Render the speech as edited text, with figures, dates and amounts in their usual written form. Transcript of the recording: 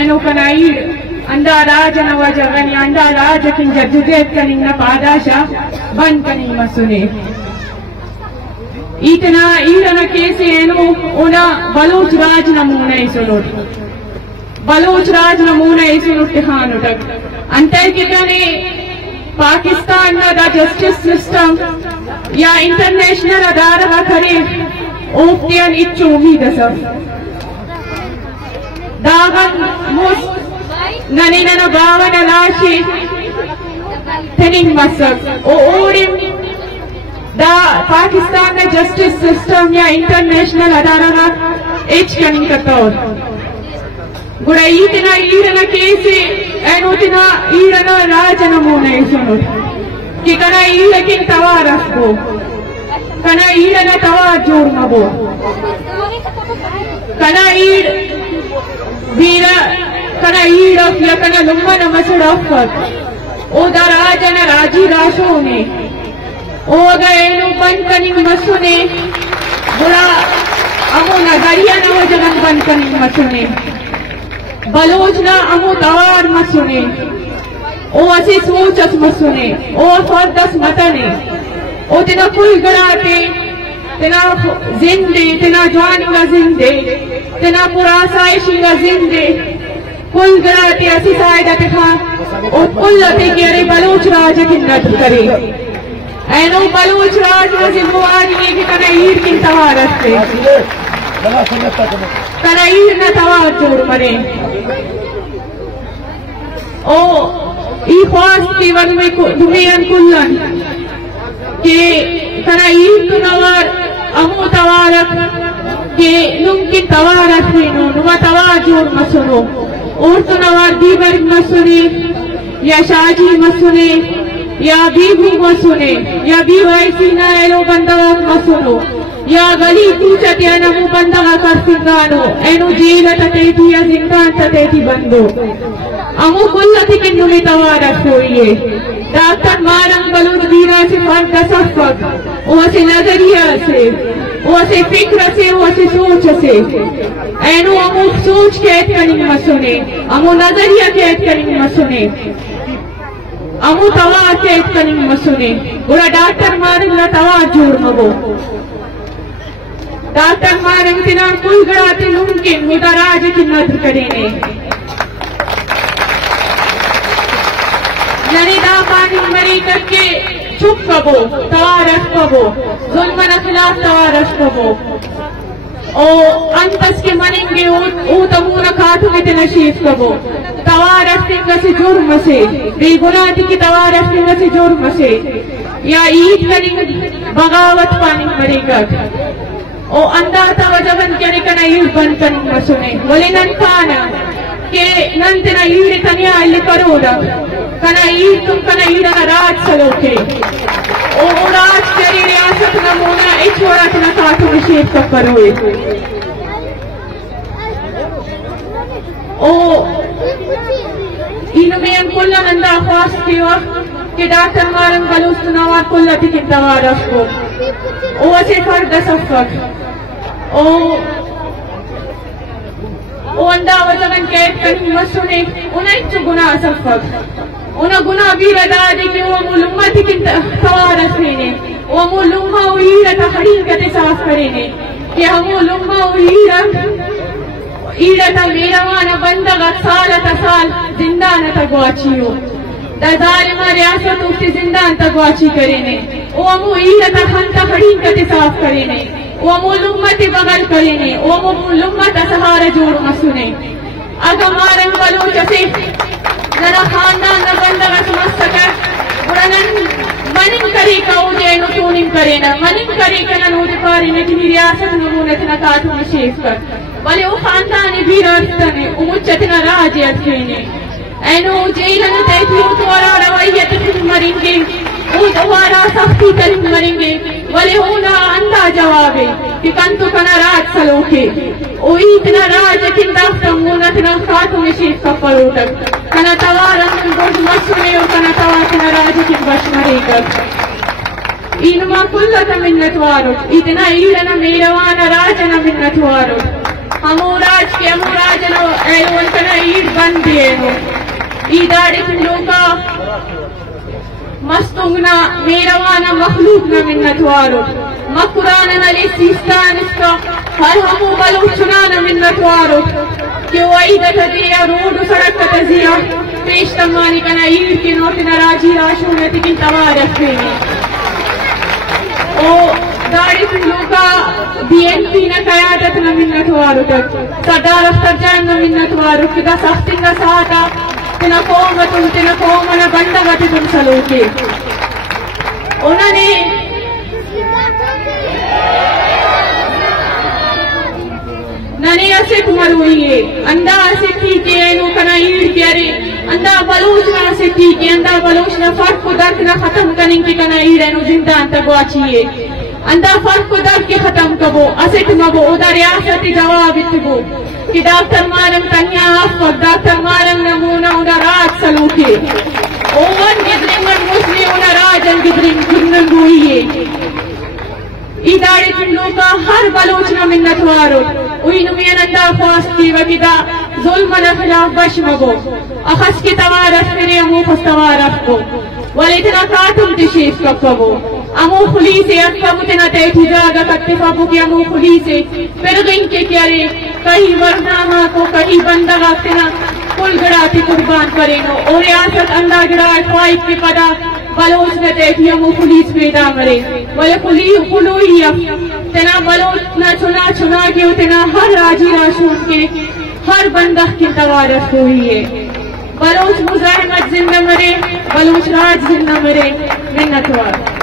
أنو كنايد عند راجنا وجغني عند راجكين جدجت كنين پاداشا بن كنين مسوني إيتنا كيسي أنو أنا بلوچ راج نمونة يسولوت بلوچ راج نمونة يسولوت تخانو تك انتر كتاني پاکستان نا دا جسٹس سسٹم یا انٹرنیشنل ادارہ کھڑے اوپتیان اچھو امید سب داغن موس ننی ننا باون لاشی تنین مسک اوڑن دا پاکستان نا جسٹس سسٹم یا انٹرنیشنل ادارہ اچھ کنین کتاور گوڑا ایتنا کیسے اینو تنا ایرنا راجنا مونے سنو کہ کنا ایرکن توارف کو کنا ایرنا توار جوڑ نبو کنا ایر ویرا کنا ایرف یا کنا لمن مسڑ افت او دا راجنا راجی راشونے او دا اینو بن کنی مسونے گوڑا امو نظریہ نو جنن بن کنی مسونے بلوچنا امو دوار مسونے او اسی سوچت مسونے او فردس متنے او تنا کل گراتے تنا زندے تنا جوانی گا زندے تنا پراسائشی گا زندے کل گراتے اسی سائدہ تکھا او کل لتے کہ ارے بلوچ راج کنت کرے اینو بلوچ راج وزن وہ آجیے کہ کنا ایر کن توارت سے کنا ایر نا توار جوڑ مرے او ای خواست کی ونوی دمین کلن کہ کنا ایر تو نوار امو توارت کہ نمکن توارت رینو نما توار جوڑ مسونو اور تو نوار دیبر مسونے یا شاجی مسونے یا بیبو مسونے یا بیو ایسی نائلو بندوان مسونو یا گلی توچت یا نمو بندگا کر سنگانو اینو جیلت تیتی یا زندان تیتی بندو امو کلتی کنو میں توارت ہوئیے ڈاکٹر مارنگ بلوچ دیرہ سے فرد صفت او اسے نظریہ سے او اسے فکر سے او اسے سوچ سے اینو امو سوچ قید کرنگ مسونے امو نظریہ قید کرنگ مسونے امو توار قید کرنگ مسونے گوڑا ڈاکٹر مارنگ لا توار جوڑ مگو ڈاکٹر مارنگ تنان کل گراتے ممکن مدراج کی نظر کرینے یعنی دا پانی مری کر کے چھپ کبو توارش کبو ظلمن خلاف توارش کبو او انتس کے منیں گے او تمون کھاتو میں تنشیف کبو توارش تنگا سے جرم سے بے گناتی کی توارش تنگا سے جرم سے یا عید کریں بغاوت پانی مری کر او انداتا وجبن کنے کنا ایڈ بن کنی مسونے ولی نن کانا کہ نن تنا ایڈ کنیا علی کرو رکھ کنا ایڈ تم کنا ایڈ راج سلوکے او راج کری ریاست نمونا اچھوڑا تنا کاتو نشیف کب کروئے او اینو میں کلا نندا خواست کی وقت کہ ڈاکٹر مارن بلوست نوار کلا تکن دوارش کو او اسے فرد صفت او اندہ وزمن قید کنی مسونے انہیں اچھو گناہ صفت انہیں گناہ بھی ردا دے کہ وہ ملومتی کی توارس لینے وہ ملومہ و ایرہ حقیقت صاف کرینے کہ ہم ملومہ و ایرہ میروانا بندگا سالتا سال زندان تگواچیو دا ظالمہ ریاست اکتی زندان تگواچی کرینے وہ مو ایرہ خانتا حقیقت صاف کرینے وہ ملومت بغل کرینے وہ ملومت سہارا جوڑ مسونے اگا مارن بلوچ سے ننا خاندان نبندگا سمستکر ورنن منن کری کاؤ جینو تونیم کرینا منن کری کنن او دے پاری میں کنی ریاست نمونتنا کاتو مشیف کر ولی او خاندانی بھی رفتنے او مجھتنا راجیت کرینے اینو جیلن تیتی او توارا روائیت کن مرنگے او دوارا سختی کرن مرنگے ولی ہونا اندہ جوابے کہ کنتو کنا راج سلوکے او ایتنا راج کن دافتا مونتنا خاتو نشیف کپرو تک کنا توارن گوش مسونے اور کنا توارتنا راج کن بش مرے کر اینما کلتا منتوارو اتنا ایلنا میروانا راجنا منتوارو ہمو راج کے ہمو راجنا ایلوان کنا اید جان دیئے ایداڑی تلوکا مستنگنا میروانا مخلوقنا منت وارو مقرانا نلی سیستان اس کا ہر ہمو بلوچنانا منت وارو کہ وہ عیدت دیا روڈ سڑک تزیا پیش تمانی کنا عید کی نوٹنا راجی راشونتی کی توارف میں او داڑی تلوکا بی این پی نا قیادتنا منت وارو تک صدار افتر جاننا منت وارو کدا سختنگا ساتا تنا قومنا بندگت تم سلوکے انہوں نے ننے اسے کمروئیے اندہ اسے ٹھیکے اینو کنا ایڈ پیارے اندہ بلوچنا اسے ٹھیکے اندہ بلوچنا فرق کو درک نہ ختم کریں کی کنا ایڈ اینو زندان تک واچیے اندہ فرق کو درک کے ختم کبو اسے تمبو ادا ریاست جواب اتبو کہ ڈاکٹر مارم تنیا آفق ڈاکٹر مارم نمونہ انہ راج سلوکے اوون گدرنگن مسلی انہ راجن گدرنگن گوئیے ایداڑی تلوکا ہر بلوچنا منت وارو اوی نمین اندہ خواست کی وکدہ ظلم خلاف بشمگو اخس کی توارف کرے امو خس توارف کو ولیتنا کاتم تشیف کبو امو خلیسے اکم تنا تیٹھی جاگا کتفابو کی امو خلیسے پھر غن کے کیارے کہیں ورنامہ کو کہیں بندگا تنا کل گڑاتی قربان کرینو اور ریاست اندہ گڑاٹ فائد کے پدا بلوچ نہ تیٹھی امو خلیس پیدا مرے ولی خلوئی تنا بلوچ نہ چنا کے تنا ہر راجی راشون کے ہر بندخ کی توارف ہوئی ہے بلوچ مزاحمت زندہ مرے بلوچ راج زندہ مرے منت وار